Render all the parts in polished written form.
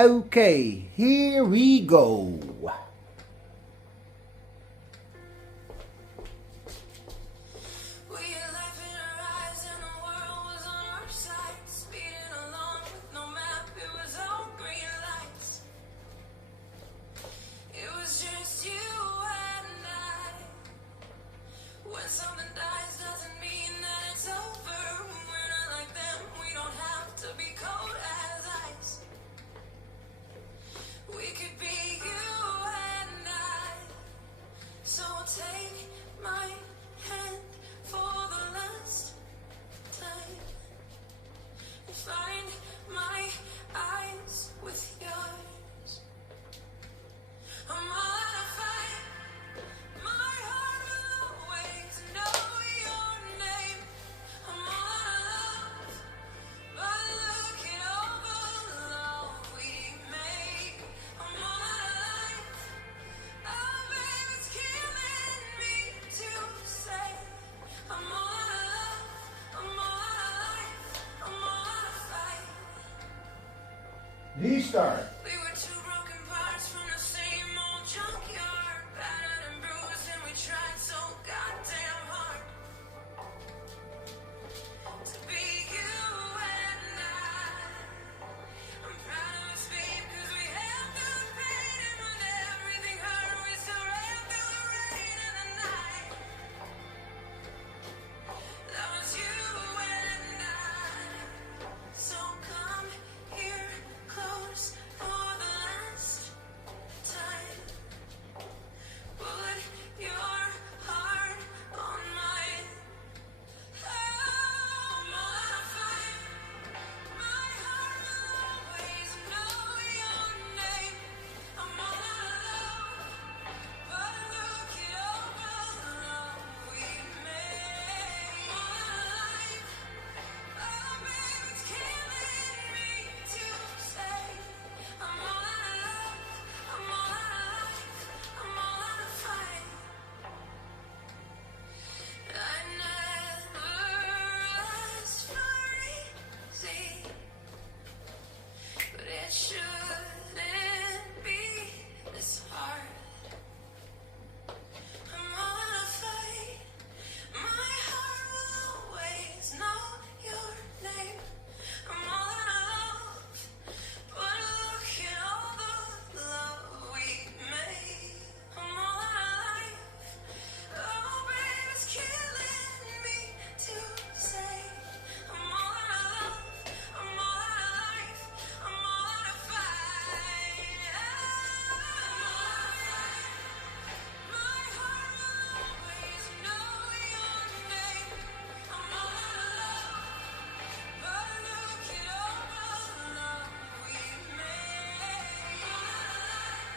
Okay, here we go. Restart. We were two broken parts from the same old junkyard, battered and bruised, and we tried so goddamn hard to be you and I. I'm proud of us, babe, 'cause we held the pain, and when everything hurt, we still ran through the rain and the night. That was you and I. So come here close for the last time. Put your heart on mine. I'm all out of fight. My heart will always know your name. I'm all out of love, but look at all the love we made. I'm all out of life. Oh, baby, it's killing me to say. I'm all out of love. I'm all out of life. I'm all out of fight. I never asked for easy, but it shouldn't be this hard. I'm all out of fight. My heart will always know your name. I'm all out of love, but look at all the love we made. I'm all out of life. Oh, baby, it's killing me to say. I'm all out of love. I'm all out of life. I'm all out of fight. I'm all out of fight. My heart will always know your name. I'm all out of love, but look at all the love we made. I'm all out of life.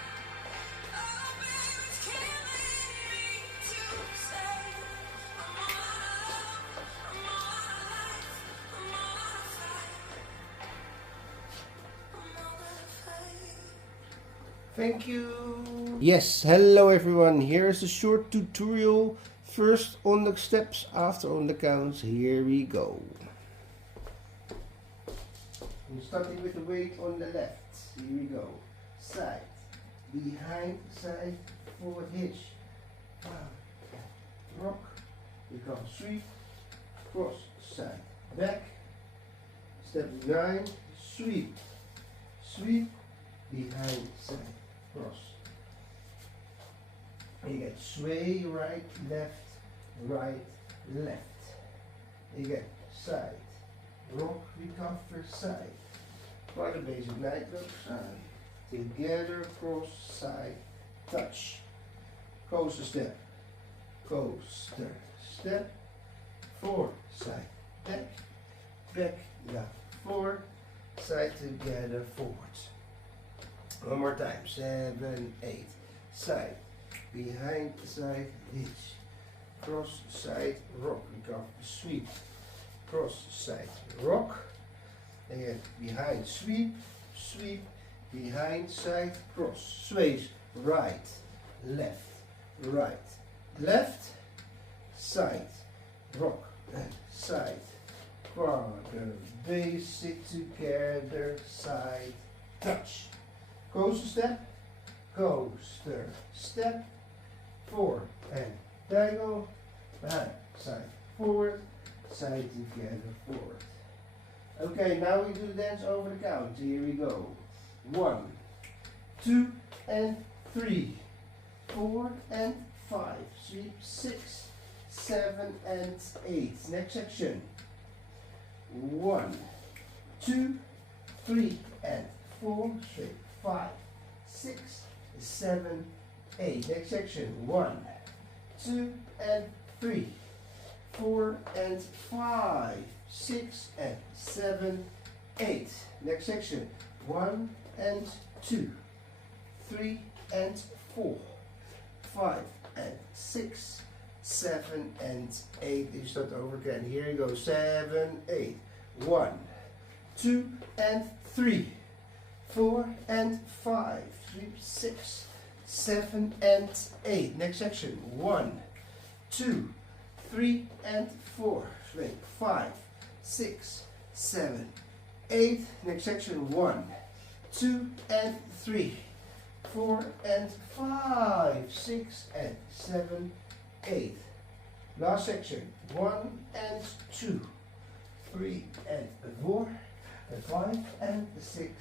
Oh, baby, it's killing me to say. I'm all out of love. I'm all out of life. I'm all out of fight. I'm all out of fight. Thank you. Yes, hello everyone. Here's a short tutorial. First on the steps, after on the counts. Here we go. I'm starting with the weight on the left. Here we go. Side, behind, side, forward hitch. Rock, we come sweep, cross, side, back. Step 9, sweep, sweep, behind, side, cross. You get sway, right, left, left. You get side, rock, recover, side. Quite a basic nightclub, side. Together, cross, side, touch. Coaster step, coaster step, forward, side, back, back, down, forward, side, together, forward. One more time, 7, 8, side, behind, side, hitch, cross, side, rock, recover, sweep, cross, side, rock, again, behind, sweep, sweep, behind, side, cross, sways, right, left, side, rock, and side, quarter, basic, together, side, touch. Coaster step, coaster step, forward and diagonal, behind, side, forward, side together, forward. Okay, now we do the dance over the count. Here we go. 1, 2 and 3, 4 and 5, sweep 6, 7 and 8. Next section. 1, 2, 3 and 4, sweep 5, 6, 7, 8. Next section. 1, 2 and 3, 4 and 5, 6 and 7, 8. Next section. 1 and 2, 3 and 4, 5 and 6, 7 and 8. You start over again. Here you go. 7, 8. 1, 2 and 3, 4 and 5, 6, 7 and 8. Next section. 1, 2, 3 and 4, 5, 6, 7, 8. Next section. 1, 2 and 3, 4 and 5, 6 and 7, 8. Last section. 1 and 2, 3 and 4, 5 and 6,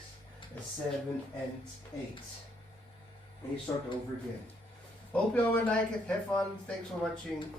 7 and 8. And you start over again. Hope you all like it. Have fun. Thanks for watching.